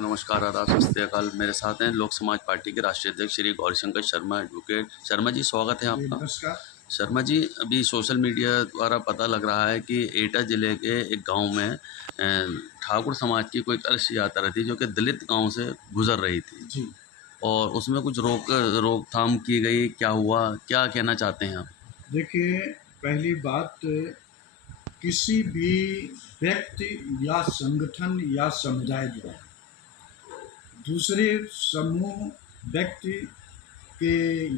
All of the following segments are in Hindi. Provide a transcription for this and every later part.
को नमस्कार, आदाब, सत श्री अकाल। मेरे साथ हैं लोक समाज पार्टी के राष्ट्रीय अध्यक्ष श्री गौरीशंकर शर्मा एडवोकेट। शर्मा जी, स्वागत है आपका। नमस्कार। शर्मा जी, अभी सोशल मीडिया द्वारा पता लग रहा है कि एटा जिले के एक गांव में ठाकुर समाज की कोई कलश यात्रा थी जो कि दलित गांव से गुजर रही थी जी, और उसमें कुछ रोकथाम की गई। क्या हुआ, क्या कहना चाहते हैं आप? देखिए, पहली बात, किसी भी व्यक्ति या संगठन या समुदाय द्वारा दूसरे समूह व्यक्ति के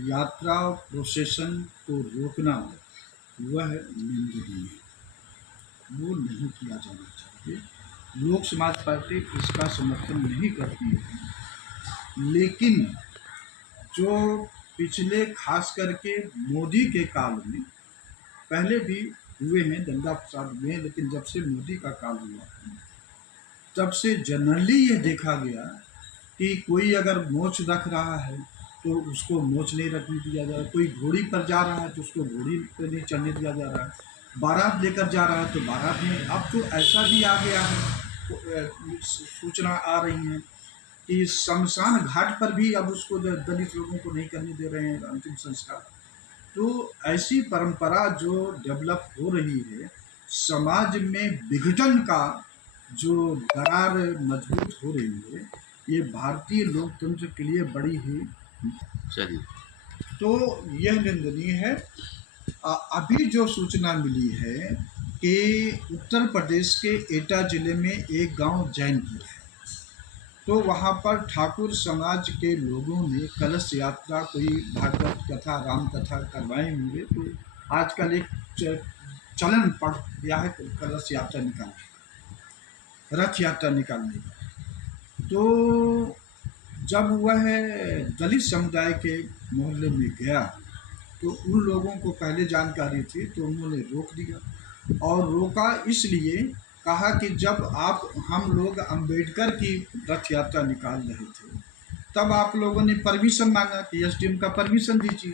यात्रा प्रोसेसन को रोकना वह निंदनीय है। वो नहीं किया जाना चाहिए। लोक समाज पार्टी इसका समर्थन नहीं करती है। लेकिन जो पिछले खास करके मोदी के काल में पहले भी हुए हैं, दंगा फसाद हुए हैं, लेकिन जब से मोदी का काल हुआ तब से जनरली ये देखा गया कि कोई अगर मोच रख रहा है तो उसको मोच नहीं रखने दिया जा रहा, कोई घोड़ी पर जा रहा है तो उसको घोड़ी पर नहीं चढ़ने दिया जा रहा है, बारात लेकर जा रहा है तो बारात में। अब तो ऐसा भी आ गया है, सूचना आ रही है कि शमशान घाट पर भी अब उसको दलित लोगों को नहीं करने दे रहे हैं अंतिम संस्कार। तो ऐसी परंपरा जो डेवलप हो रही है, समाज में विघटन का जो दरार मजबूत हो रही है, ये भारतीय लोकतंत्र के लिए बड़ी ही, चलिए। तो यह निंदनीय है। अभी जो सूचना मिली है कि उत्तर प्रदेश के एटा जिले में एक गांव जैनपुर है, तो वहाँ पर ठाकुर समाज के लोगों ने कलश यात्रा, कोई भागवत कथा, राम कथा करवाए होंगे, तो आजकल एक चलन पड़ गया है कलश यात्रा निकालने, रथ यात्रा निकालने का। तो जब वह दलित समुदाय के मोहल्ले में गया तो उन लोगों को पहले जानकारी थी तो उन्होंने रोक दिया, और रोका इसलिए, कहा कि जब हम लोग अंबेडकर की रथ यात्रा निकाल रहे थे तब आप लोगों ने परमिशन मांगा कि एसडीएम का परमिशन दीजिए,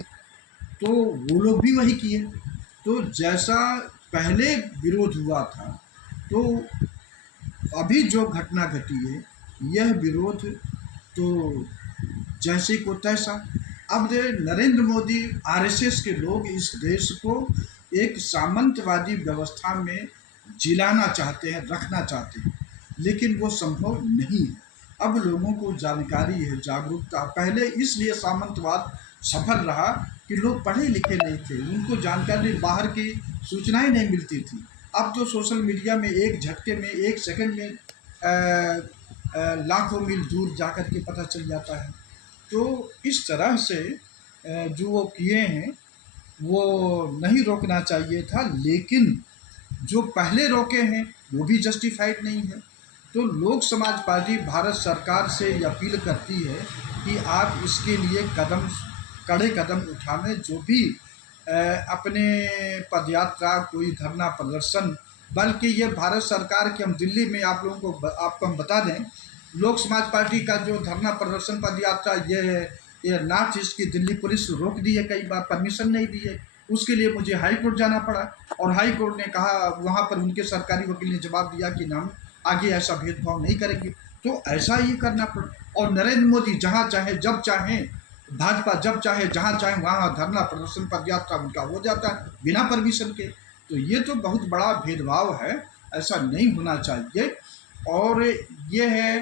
तो वो लोग भी वही किए। तो जैसा पहले विरोध हुआ था, तो अभी जो घटना घटी है, यह विरोध तो जैसे को तैसा। अब नरेंद्र मोदी, आरएसएस के लोग इस देश को एक सामंतवादी व्यवस्था में जिलाना चाहते हैं, रखना चाहते हैं, लेकिन वो संभव नहीं है। अब लोगों को जानकारी है, जागरूकता। पहले इसलिए सामंतवाद सफल रहा कि लोग पढ़े लिखे नहीं थे, उनको जानकारी, बाहर की सूचनाएं नहीं मिलती थी। अब तो सोशल मीडिया में एक झटके में, एक सेकंड में लाखों मील दूर जाकर के पता चल जाता है। तो इस तरह से जो वो किए हैं वो नहीं रोकना चाहिए था, लेकिन जो पहले रोके हैं वो भी जस्टिफाइड नहीं है। तो लोक समाज पार्टी भारत सरकार से अपील करती है कि आप इसके लिए कड़े कदम उठाने, जो भी अपने पदयात्रा, कोई धरना प्रदर्शन, बल्कि ये भारत सरकार की, हम दिल्ली में आप लोगों को आपको हम बता दें, लोक समाज पार्टी का जो धरना प्रदर्शन पदयात्रा, ये नॉर्थ ईस्ट की दिल्ली पुलिस रोक दी है, कई बार परमिशन नहीं दी है। उसके लिए मुझे हाई कोर्ट जाना पड़ा, और हाई कोर्ट ने कहा, वहाँ पर उनके सरकारी वकील ने जवाब दिया कि हम आगे ऐसा भेदभाव नहीं करेंगे। तो ऐसा ही करना पड़ा, और नरेंद्र मोदी जहाँ चाहे जब चाहे, भाजपा जब चाहे जहाँ चाहे वहाँ धरना प्रदर्शन पदयात्रा उनका हो जाता है बिना परमिशन के। तो ये तो बहुत बड़ा भेदभाव है, ऐसा नहीं होना चाहिए। और ये है,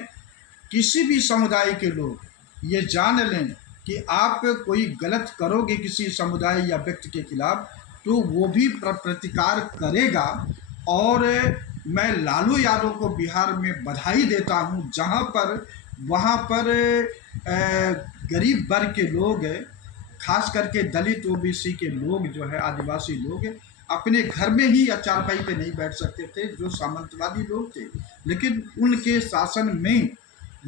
किसी भी समुदाय के लोग ये जान लें कि आप कोई गलत करोगे किसी समुदाय या व्यक्ति के खिलाफ, तो वो भी प्रतिकार करेगा। और मैं लालू यादव को बिहार में बधाई देता हूँ, जहाँ पर वहाँ पर गरीब वर्ग के लोग, खास करके दलित ओबीसी के लोग जो है, आदिवासी लोग, अपने घर में ही या चारपाई पे नहीं बैठ सकते थे, जो सामंतवादी लोग थे। लेकिन उनके शासन में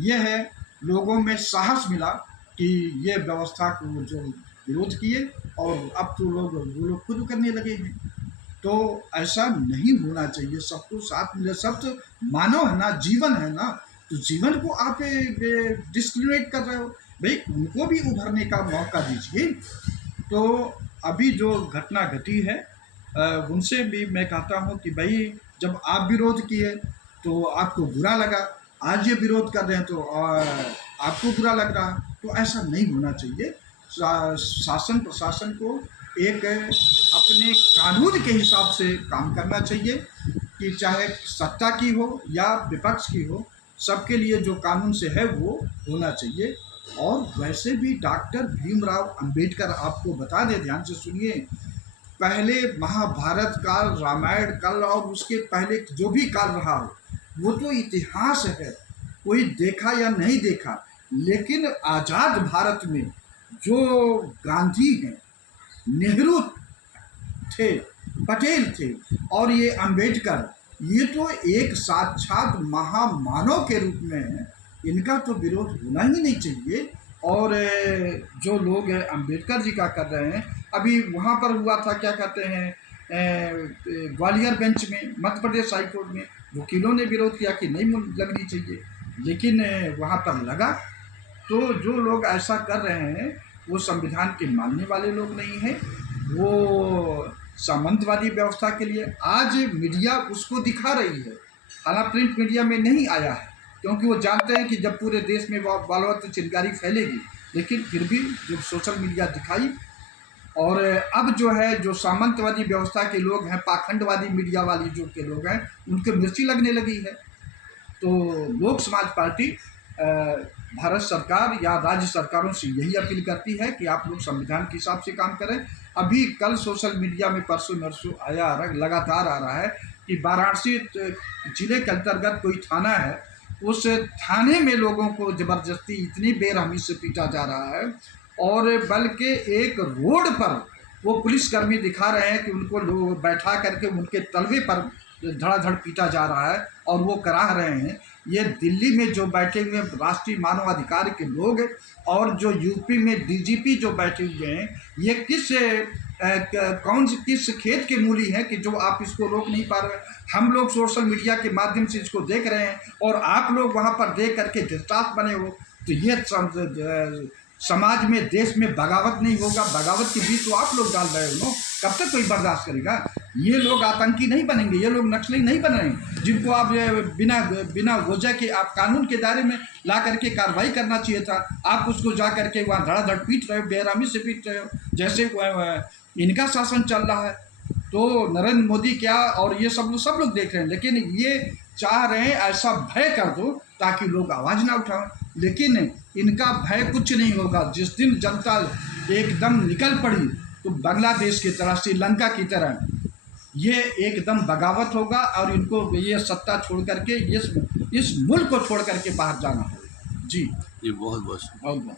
यह लोगों में साहस मिला कि ये व्यवस्था को जो विरोध किए, और अब तो वो लोग खुद करने लगे हैं। तो ऐसा नहीं होना चाहिए, सबको साथ मिले, सब तो मानव है ना, जीवन है ना, तो जीवन को आप डिस्क्रिमिनेट कर रहे हो। भाई, उनको भी उभरने का मौका दीजिए। तो अभी जो घटना घटी है, उनसे भी मैं कहता हूँ कि भाई, जब आप विरोध किए तो आपको बुरा लगा, आज ये विरोध कर रहे हैं तो आपको बुरा लग रहा है। तो ऐसा नहीं होना चाहिए। शासन प्रशासन को एक अपने कानून के हिसाब से काम करना चाहिए कि चाहे सत्ता की हो या विपक्ष की हो, सबके लिए जो कानून से है वो होना चाहिए। और वैसे भी डॉक्टर भीमराव अंबेडकर, आपको बता दें, ध्यान से सुनिए, पहले महाभारत काल, रामायण काल और उसके पहले जो भी काल रहा हो, वो तो इतिहास है, कोई देखा या नहीं देखा। लेकिन आज़ाद भारत में जो गांधी हैं, नेहरू थे, पटेल थे और ये अंबेडकर, ये तो एक साक्षात महामानव के रूप में है। इनका तो विरोध होना ही नहीं चाहिए। और जो लोग अंबेडकर जी का कर रहे हैं, अभी वहाँ पर हुआ था, क्या कहते हैं, ग्वालियर बेंच में, मध्य प्रदेश हाई कोर्ट में वकीलों ने विरोध किया कि नहीं लगनी चाहिए, लेकिन वहाँ पर लगा। तो जो लोग ऐसा कर रहे हैं वो संविधान के मानने वाले लोग नहीं हैं, वो सामंतवादी व्यवस्था के लिए आज मीडिया उसको दिखा रही है। हालांकि प्रिंट मीडिया में नहीं आया है, क्योंकि वो जानते हैं कि जब पूरे देश में बलवत्त चिनगारी फैलेगी, लेकिन फिर भी जो सोशल मीडिया दिखाई। और अब जो है, जो सामंतवादी व्यवस्था के लोग हैं, पाखंडवादी मीडिया वाली जो के लोग हैं, उनके मिर्ची लगने लगी है। तो लोक समाज पार्टी भारत सरकार या राज्य सरकारों से यही अपील करती है कि आप लोग संविधान के हिसाब से काम करें। अभी कल सोशल मीडिया में परसों नरसों आया, लगातार आ रहा है कि वाराणसी जिले के अंतर्गत कोई थाना है, उस थाने में लोगों को ज़बरदस्ती इतनी बेरहमी से पीटा जा रहा है, और बल्कि एक रोड पर वो पुलिसकर्मी दिखा रहे हैं कि उनको लोग बैठा करके उनके तलवे पर धड़ाधड़ पीटा जा रहा है और वो कराह रहे हैं। ये दिल्ली में जो बैठे हुए राष्ट्रीय मानवाधिकार के लोग और जो यूपी में डीजीपी जो बैठे हुए हैं, ये किस खेत के मूली हैं कि जो आप इसको रोक नहीं पा रहे। हम लोग सोशल मीडिया के माध्यम से इसको देख रहे हैं और आप लोग वहाँ पर देख करके धृतराष्ट्र बने हो। तो ये समाज में, देश में बगावत नहीं होगा। बगावत के बीच तो आप लोग डाल रहे हो ना, कब तक कोई बर्दाश्त करेगा। ये लोग आतंकी नहीं बनेंगे, ये लोग नक्सली नहीं बन रहे हैं, जिनको आप बिना वजह के आप कानून के दायरे में ला करके कार्रवाई करना चाहिए था। आप उसको जा करके वहाँ धड़ाधड़ पीट रहे हो, बेरहमी से पीट रहे हो, जैसे इनका शासन चल रहा है। तो नरेंद्र मोदी क्या और ये सब लोग देख रहे हैं, लेकिन ये चाह रहे हैं ऐसा भय कर दो ताकि लोग आवाज़ ना उठाएं। लेकिन इनका भय कुछ नहीं होगा। जिस दिन जनता एकदम निकल पड़ी तो बांग्लादेश की तरह, श्रीलंका की तरह ये एकदम बगावत होगा और इनको ये सत्ता छोड़ करके इस मुल्क को छोड़ करके बाहर जाना होगा। जी जी, बहुत बहुत बहुत बहुत।